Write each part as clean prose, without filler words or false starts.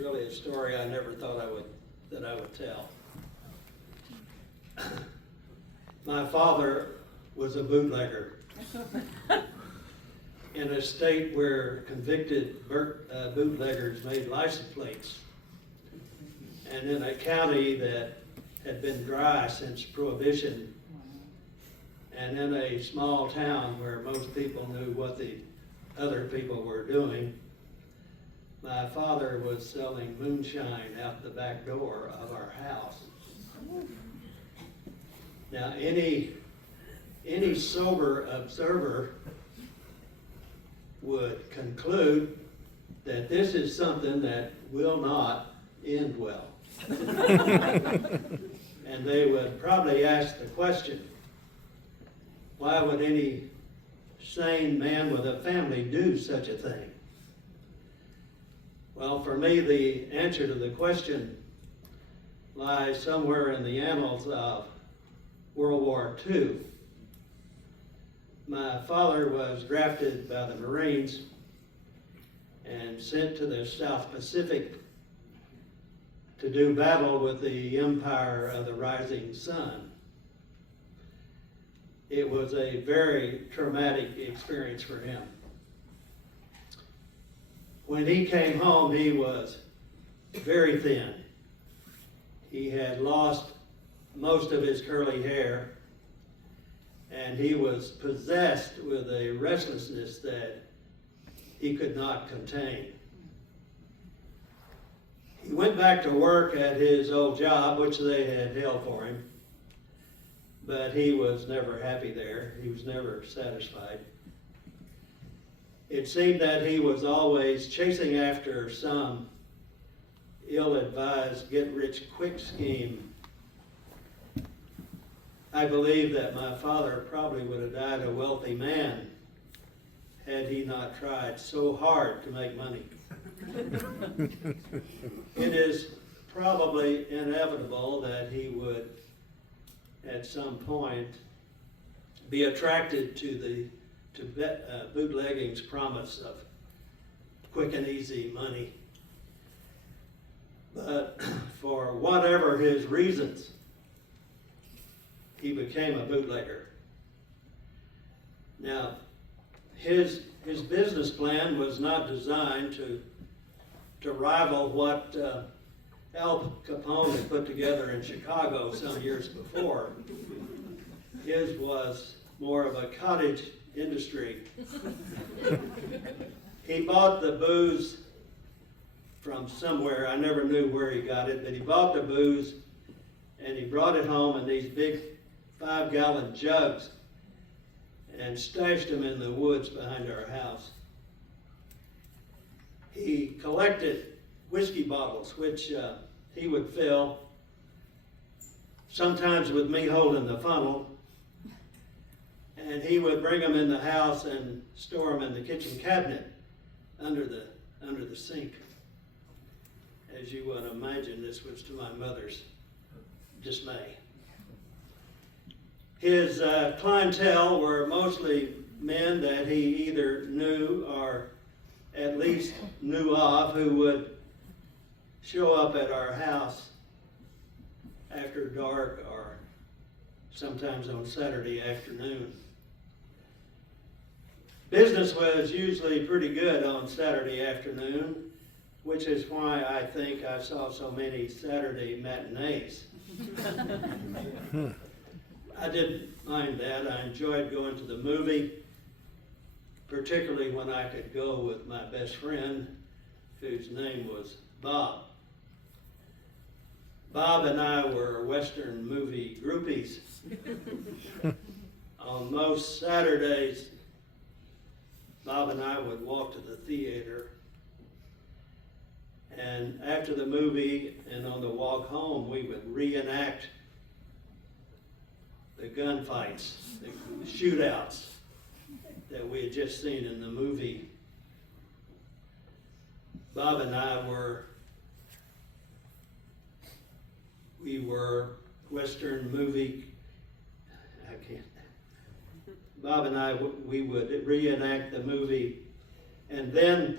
really a story I never thought I would tell. My father was a bootlegger in a state where convicted bootleggers made license plates, and in a county that had been dry since Prohibition, and in a small town where most people knew what the other people were doing. My father was selling moonshine out the back door of our house. Now, any sober observer would conclude that this is something that will not end well. And they would probably ask the question, why would any sane man with a family do such a thing? Well, for me, the answer to the question lies somewhere in the annals of World War II. My father was drafted by the Marines and sent to the South Pacific to do battle with the Empire of the Rising Sun. It was a very traumatic experience for him. When he came home, he was very thin. He had lost most of his curly hair, and he was possessed with a restlessness that he could not contain. He went back to work at his old job, which they had held for him, but he was never happy there. He was never satisfied. It seemed that he was chasing after some ill-advised get-rich-quick scheme. I believe that my father probably would have died a wealthy man had he not tried so hard to make money. It is probably inevitable that he would, at some point, be attracted to bootlegging's promise of quick and easy money. But for whatever his reasons, he became a bootlegger. Now, his business plan was not designed to rival what Al Capone had put together in Chicago some years before. His was more of a cottage industry. He bought the booze from somewhere. I never knew where he got it, but he bought the booze and he brought it home in these big 5-gallon jugs and stashed them in the woods behind our house. He collected whiskey bottles, which he would fill, sometimes with me holding the funnel, and he would bring them in the house and store them in the kitchen cabinet under the sink. As you would imagine, this was to my mother's dismay. His clientele were mostly men that he either knew or at least knew of, who would show up at our house after dark or sometimes on Saturday afternoon. Business was usually pretty good on Saturday afternoon, which is why I think I saw so many Saturday matinees. I didn't mind that. I enjoyed going to the movie, particularly when I could go with my best friend, whose name was Bob. Bob and I were Western movie groupies. On most Saturdays, Bob and I would walk to the theater, and after the movie and on the walk home, we would reenact the gunfights, the shootouts that we had just seen in the movie. Bob and I we were Western movie, Bob and I, we would reenact the movie, and then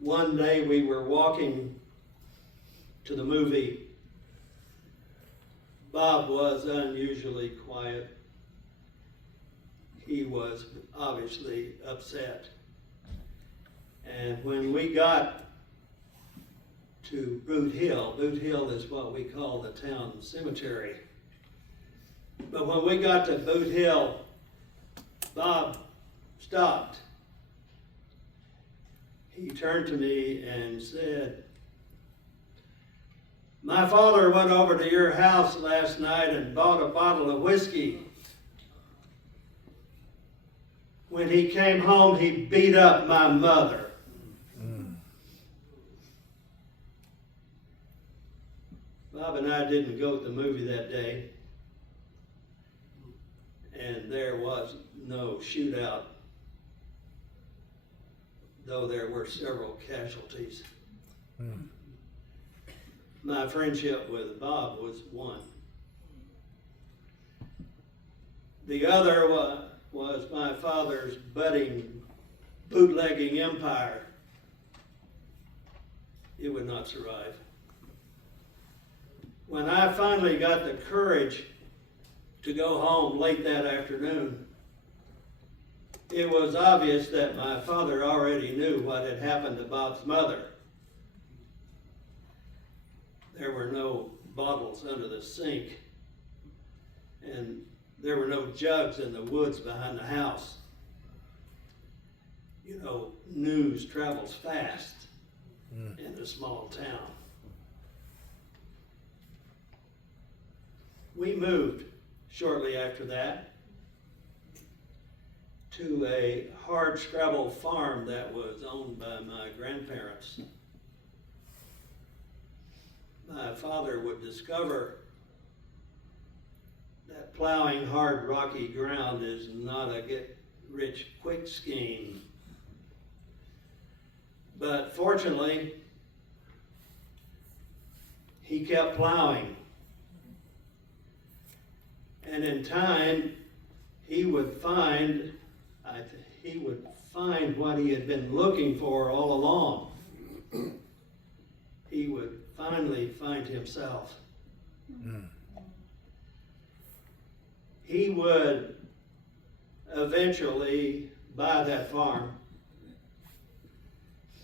one day we were walking to the movie. Bob was unusually quiet. He was obviously upset. And when we got to Boot Hill is what we call the town cemetery. But when we got to Boot Hill, Bob stopped. He turned to me and said, "My father went over to your house last night and bought a bottle of whiskey. When he came home, he beat up my mother." Bob and I didn't go to the movie that day, and there was no shootout, though there were several casualties. My friendship with Bob was one. The other was my father's budding bootlegging empire. It would not survive. When I finally got the courage to go home late that afternoon, it was obvious that my father already knew what had happened to Bob's mother. There were no bottles under the sink, and there were no jugs in the woods behind the house. You know, news travels fast in a small town. We moved shortly after that to a hardscrabble farm that was owned by my grandparents. My father would discover that plowing hard rocky ground is not a get-rich-quick scheme. But fortunately, he kept plowing. And in time, he would find what he had been looking for all along. He would finally find himself. He would eventually buy that farm,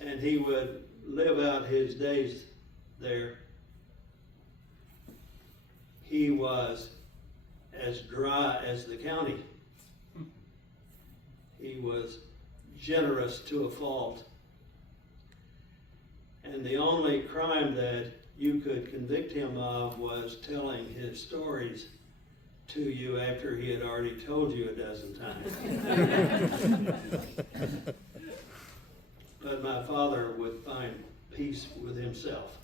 and he would live out his days there. He was as dry as the county. He was generous to a fault. And the only crime that you could convict him of was telling his stories to you after he had already told you a dozen times. But my father would find peace with himself.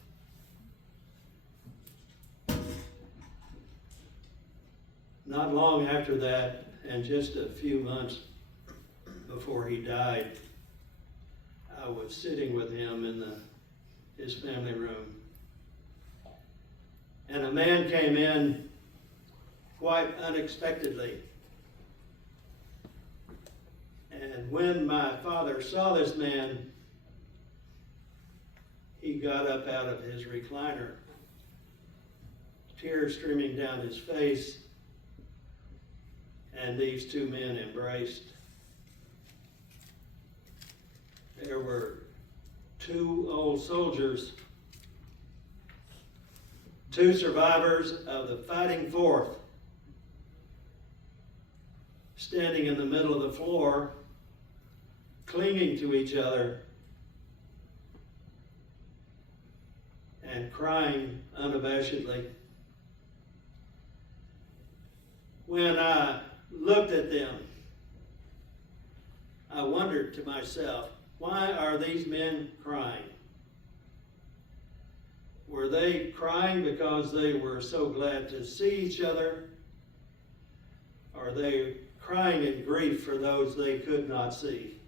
Not long after that, and just a few months before he died, I was sitting with him in his family room. And a man came in quite unexpectedly. And when my father saw this man, he got up out of his recliner, tears streaming down his face, and these two men embraced. There were two old soldiers, two survivors of the Fighting Fourth, standing in the middle of the floor, clinging to each other and crying unabashedly. When I looked at them, I wondered to myself, why are these men crying? Were they crying because they were so glad to see each other? Or are they crying in grief for those they could not see?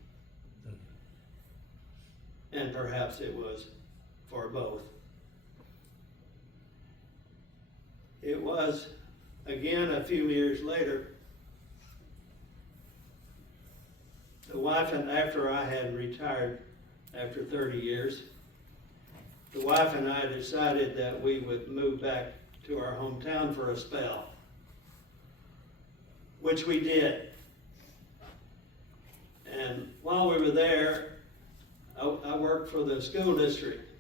And perhaps it was for both. It was, again, a few years later, the wife, and after I had retired after 30 years. The wife and I decided that we would move back to our hometown for a spell, which we did. And while we were there, I worked for the school district.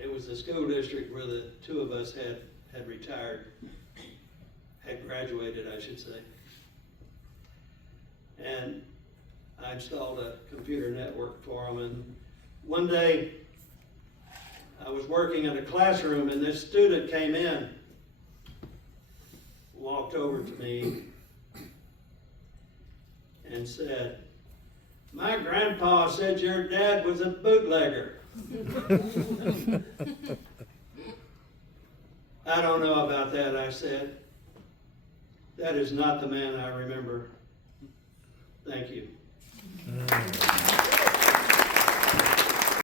It was the school district where the two of us had retired, had graduated, I should say. And I installed a computer network for them. And one day, I was working in a classroom, and this student came in, walked over to me, and said, "My grandpa said your dad was a bootlegger." "I don't know about that," I said. "That is not the man I remember. Thank you."